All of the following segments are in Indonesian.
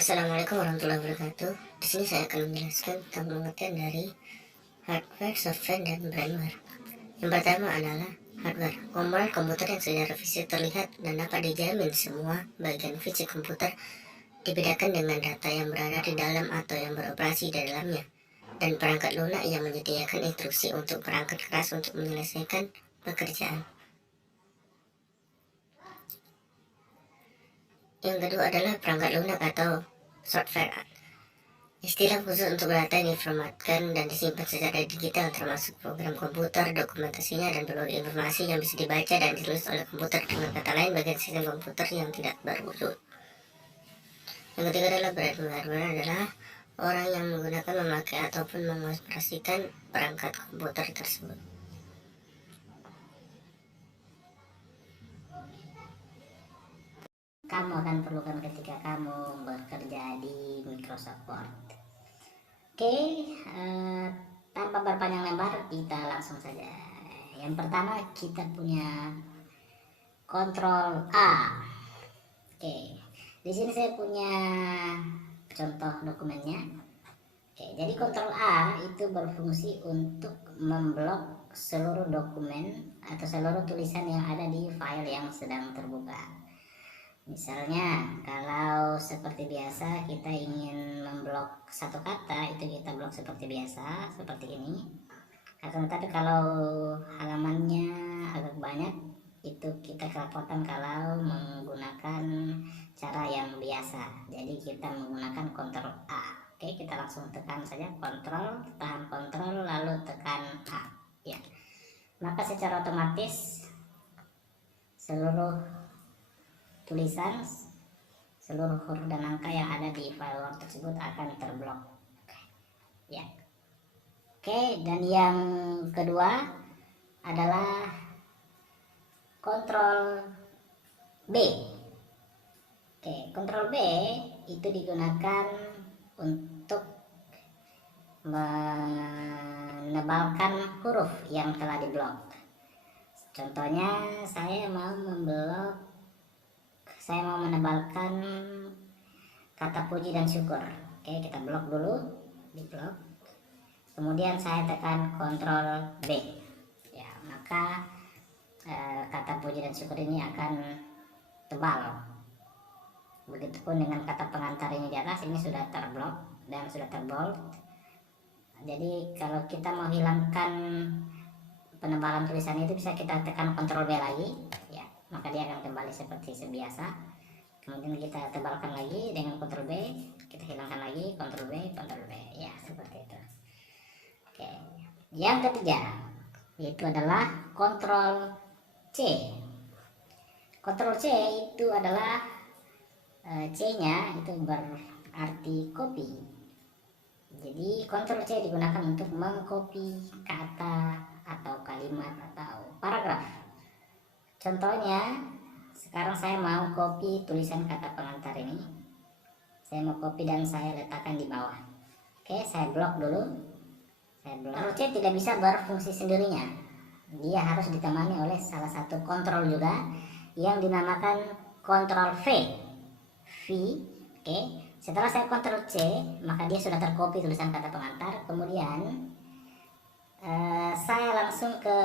Assalamualaikum warahmatullahi wabarakatuh. Di sini saya akan menjelaskan tentang pengertian dari hardware, software, dan firmware. Yang pertama adalah hardware, komponen komputer yang secara fisik terlihat dan dapat dijamin semua bagian fisik komputer dibedakan dengan data yang berada di dalam atau yang beroperasi di dalamnya, dan perangkat lunak yang menyediakan instruksi untuk perangkat keras untuk menyelesaikan pekerjaan. Yang kedua adalah perangkat lunak atau software. Istilah khusus untuk data yang diformatkan dan disimpan secara digital, termasuk program komputer, dokumentasinya, dan berbagai informasi yang bisa dibaca dan ditulis oleh komputer. Dengan kata lain, bagian sistem komputer yang tidak berwujud. Yang ketiga adalah hardware adalah orang yang menggunakan, memakai, ataupun mengoperasikan perangkat komputer tersebut. Kamu akan perlukan ketika kamu bekerja di Microsoft Word. Oke, tanpa berpanjang lebar kita langsung saja. Yang pertama kita punya Ctrl A. Oke, di sini saya punya contoh dokumennya. Oke, jadi Ctrl A itu berfungsi untuk memblok seluruh dokumen atau seluruh tulisan yang ada di file yang sedang terbuka. Misalnya kalau seperti biasa kita ingin memblok satu kata, itu kita blok seperti biasa, seperti ini. Akan tetapi kalau halamannya agak banyak, itu kita potong kalau menggunakan cara yang biasa. Jadi kita menggunakan Ctrl A. Oke, kita langsung tekan saja Ctrl, tahan Ctrl lalu tekan A. Ya. Maka secara otomatis seluruh tulisan, seluruh huruf dan angka yang ada di file Word tersebut akan terblok. Ya. Oke, dan yang kedua adalah Ctrl B. Oke, Ctrl B itu digunakan untuk menebalkan huruf yang telah diblok. Contohnya saya mau menebalkan kata puji dan syukur. Oke, kita blok dulu, di blok. Kemudian saya tekan Ctrl B. Ya, maka kata puji dan syukur ini akan tebal. Begitupun dengan kata pengantar ini di atas, ini sudah terblok dan sudah terbold. Jadi kalau kita mau hilangkan penebalan tulisan itu bisa kita tekan Ctrl B lagi, ya, maka dia akan kembali seperti sebiasa. Kemudian kita tebalkan lagi dengan Ctrl B, kita hilangkan lagi Ctrl B, ya, seperti itu. Oke, yang ketiga itu adalah Ctrl C. Ctrl C itu adalah C-nya itu berarti copy. Jadi Ctrl C digunakan untuk mengcopy kata atau kalimat atau paragraf. Contohnya, sekarang saya mau copy tulisan kata pengantar ini. Saya mau copy dan saya letakkan di bawah. Oke, saya blok dulu. Ctrl C tidak bisa berfungsi sendirinya. Dia harus ditemani oleh salah satu kontrol juga yang dinamakan Ctrl V. Oke, setelah saya Ctrl C, maka dia sudah tercopy tulisan kata pengantar. Kemudian saya langsung ke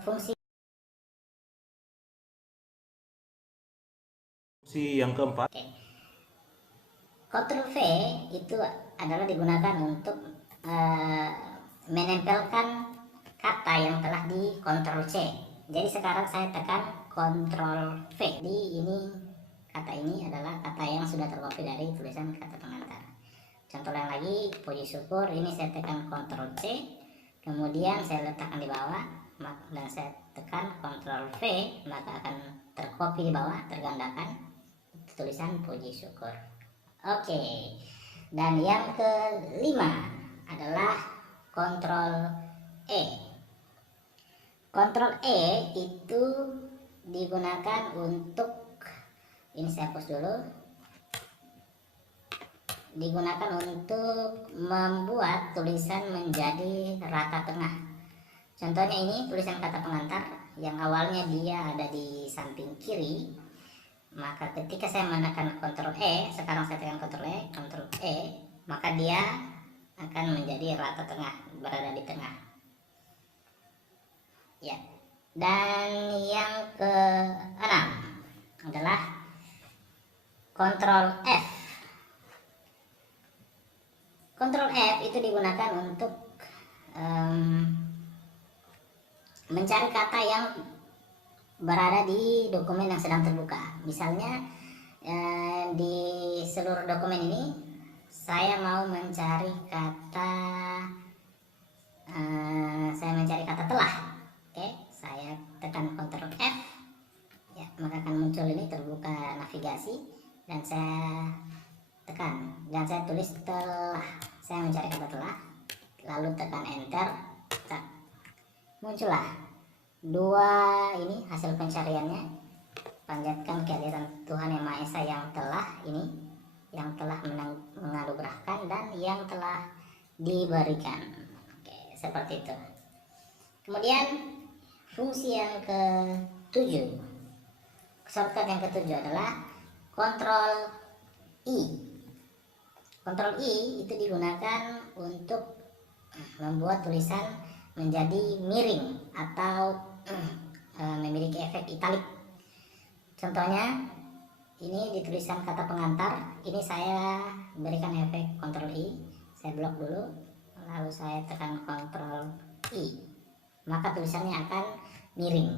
fungsi yang keempat. Oke. Ctrl V itu adalah digunakan untuk menempelkan kata yang telah di Ctrl C. Jadi sekarang saya tekan Ctrl V. Di ini kata ini adalah kata yang sudah tercopy dari tulisan kata pengantar. Contoh yang lagi, puji syukur, ini saya tekan Ctrl C, kemudian saya letakkan di bawah dan saya tekan Ctrl V, maka akan tercopy di bawah, tergandakan tulisan puji syukur. Oke, dan yang kelima adalah Ctrl E. Ctrl E itu digunakan untuk, ini saya hapus dulu, digunakan untuk membuat tulisan menjadi rata tengah. Contohnya ini tulisan kata pengantar yang awalnya dia ada di samping kiri, Maka ketika saya menekan Ctrl E, sekarang saya tekan Ctrl E, maka dia akan menjadi rata tengah, berada di tengah. Ya. Dan yang ke-6 adalah Ctrl F. Ctrl F itu digunakan untuk mencari kata yang berada di dokumen yang sedang terbuka. Misalnya di seluruh dokumen ini saya mau mencari kata telah. Oke, saya tekan Ctrl F, ya, maka akan muncul ini terbuka navigasi, dan saya tekan dan saya tulis telah. Saya mencari kata telah, lalu tekan enter, muncullah dua ini hasil pencariannya. Panjatkan kehadiran Tuhan Yang Maha Esa yang telah ini, yang telah menganugerahkan dan yang telah diberikan. Oke, seperti itu. Kemudian fungsi yang ke-7, shortcut yang ke-7 adalah Ctrl I. Ctrl I itu digunakan untuk membuat tulisan menjadi miring atau memiliki efek italik. Contohnya ini di tulisan kata pengantar, ini saya berikan efek Ctrl I, saya blok dulu, lalu saya tekan Ctrl I, maka tulisannya akan miring,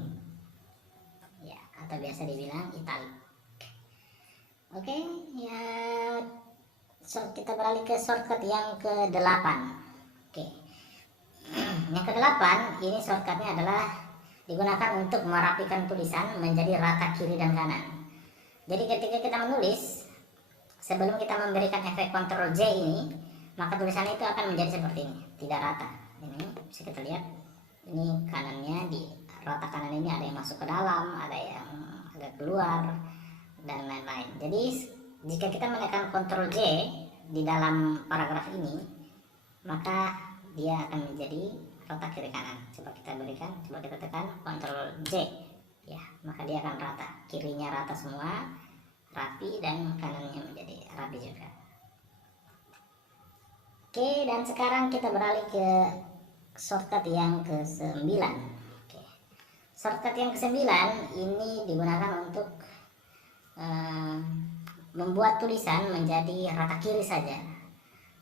ya, atau biasa dibilang italik. Oke, ya, kita beralih ke shortcut yang ke-8. Oke, yang ke-8 ini shortcutnya adalah digunakan untuk merapikan tulisan menjadi rata kiri dan kanan. Jadi ketika kita menulis, sebelum kita memberikan efek Ctrl J ini, maka tulisan itu akan menjadi seperti ini, tidak rata. Ini bisa kita lihat, ini kanannya, di rata kanan ini ada yang masuk ke dalam, ada yang agak keluar, dan lain-lain. Jadi jika kita menekan Ctrl J di dalam paragraf ini, maka dia akan menjadi rata kiri kanan. Coba kita tekan Ctrl J, ya, maka dia akan rata, kirinya rata semua, rapi, dan kanannya menjadi rapi juga. Oke, dan sekarang kita beralih ke shortcut yang ke-9. Oke, shortcut yang ke-9 ini digunakan untuk membuat tulisan menjadi rata kiri saja.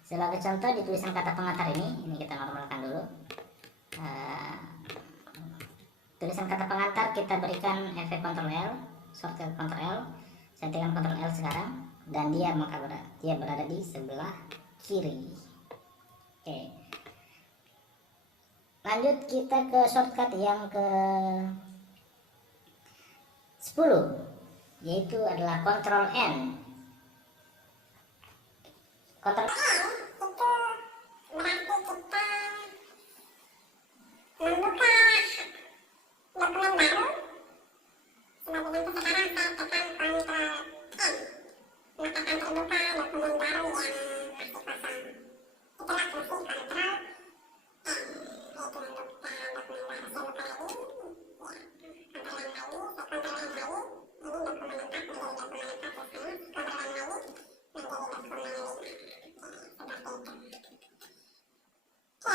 Sebagai contoh, di tulisan kata pengantar ini kita normalkan dulu. Tulisan kata pengantar kita berikan efek Ctrl L, shortcut Ctrl L. Saya tekan Ctrl L sekarang, dan dia berada di sebelah kiri. Oke, lanjut kita ke shortcut yang ke-10, yaitu adalah Ctrl N. Ctrl N itu berarti kita membuka dokumen baru. Sebagai contoh, sekarang saya tekan Ctrl N, maka akan terbuka dokumen baru yang masih kosong. Itulah fungsi Ctrl N, yaitu membuka dokumen baru. Saya buka ini, ya, Ctrl N lagi, saya Ctrl N lagi, ini dokumen 4 menjadi dokumen 4 selesai, Ctrl N lagi menjadi dokumen 5. Seperti itu. Oke,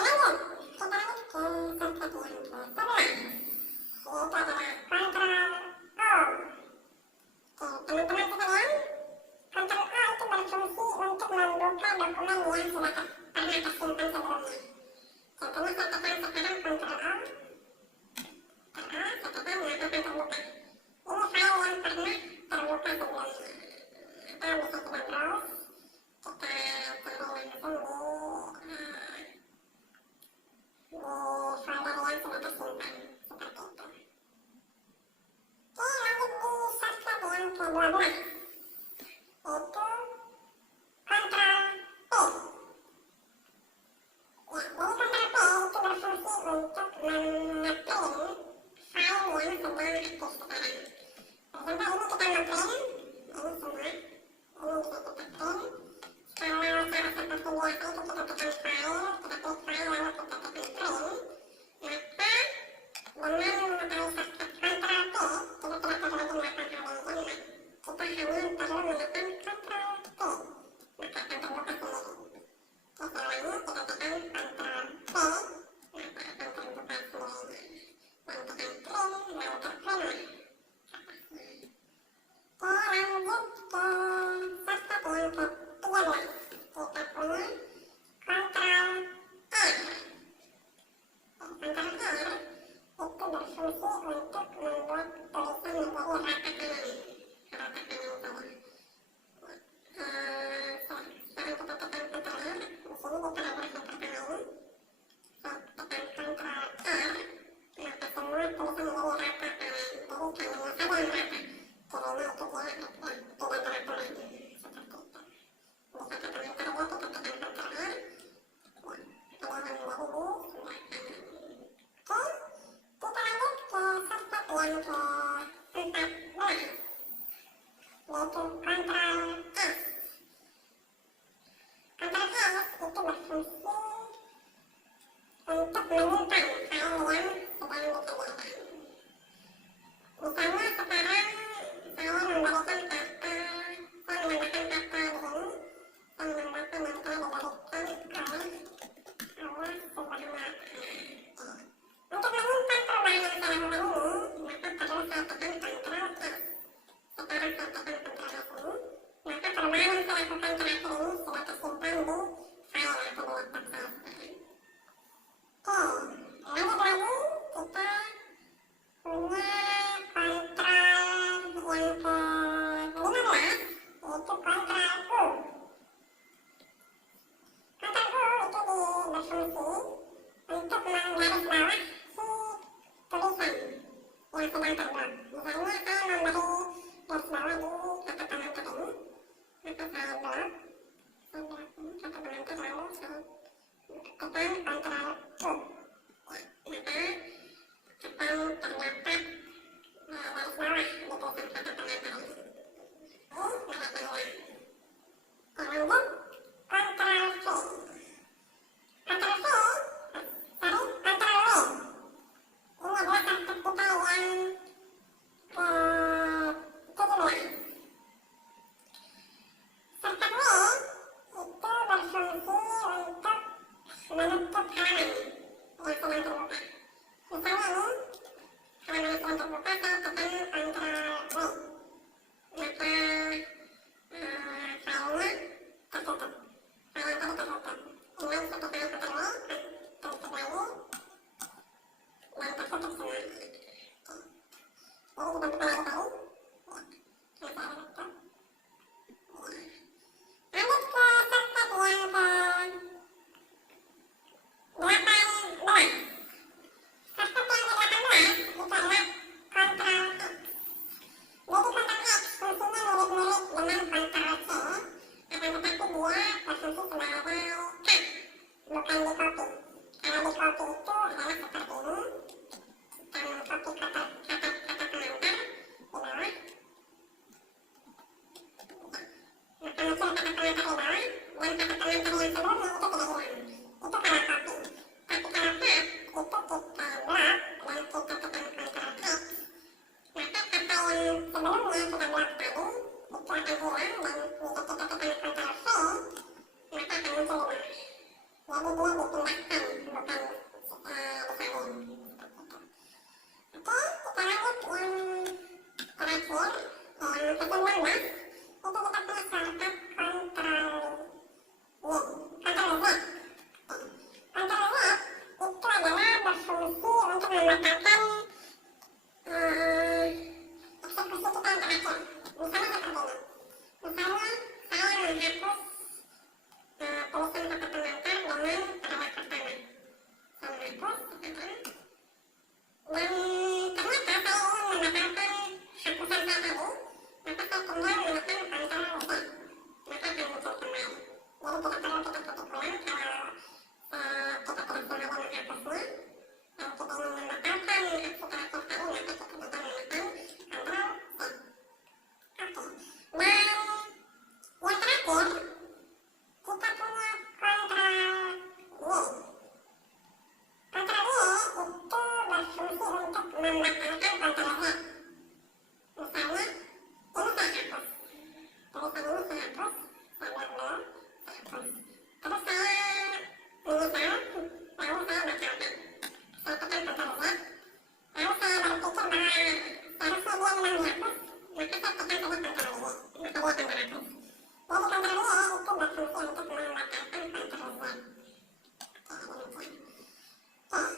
lanjut, kita lanjut ke shortcut yang ke-11, yaitu adalah Ctrl O. Oke, teman-teman sekalian, Ctrl O itu berfungsi untuk membuka dokumen yang sudah pernah tersimpan sebelumnya. Contohnya saya tekan sekarang Ctrl O, saya tekan, maka akan terbuka. Ini file yang pernah terbuka sebelumnya. Atau bisa kita browse, kita cari langsung di folder yang sudah tersimpan, seperti itu. Oke, lanjut di shortcut yang ke-12, yaitu Ctrl P. Ya, jadi Ctrl P itu berfungsi untuk nge-print file yang sedang aktif sekarang. Contoh ini kita nge-print, ini semua, ini bisa kita print. Kalau cara seperti biasa itu kita tekan file, kita klik file, lalu kita tekan print, maka dengan mengetahui shortcut Ctrl P, kita tidak perlu lagi melakukan hal yang sama. Kita